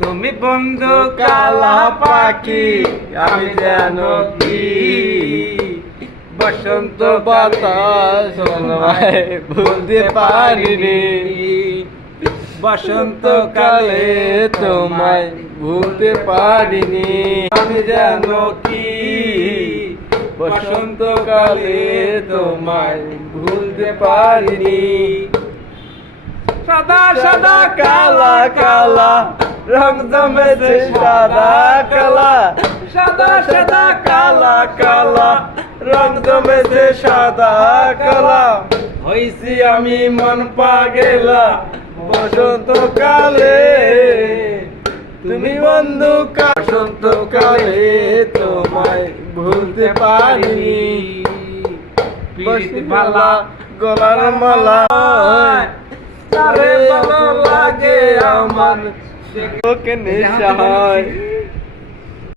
তুমি বন্ধু কালা পাখি, আমি যেন কি বসন্ত বাতাস তোমায় ভুলতে পারিনি। বসন্ত কালে তোমায় ভুলতে পারিনি। আমি যেন কি বসন্ত কালে তোমায় ভুলতে পারিনি। সাদা সাদা কালা কালা রং জমেছে সাদা কালা। সাদা সাদা কালা কালা রং জমেছে সাদা কালা। হইছি আমি মন পাগেলা বসন্ত কালে। তুমি বন্ধু বসন্ত কালে তোমায় ভুলতে পারিনি। ভালা গলার মালা তারে ভালো লাগে আমার, ওকে নেশা হয়।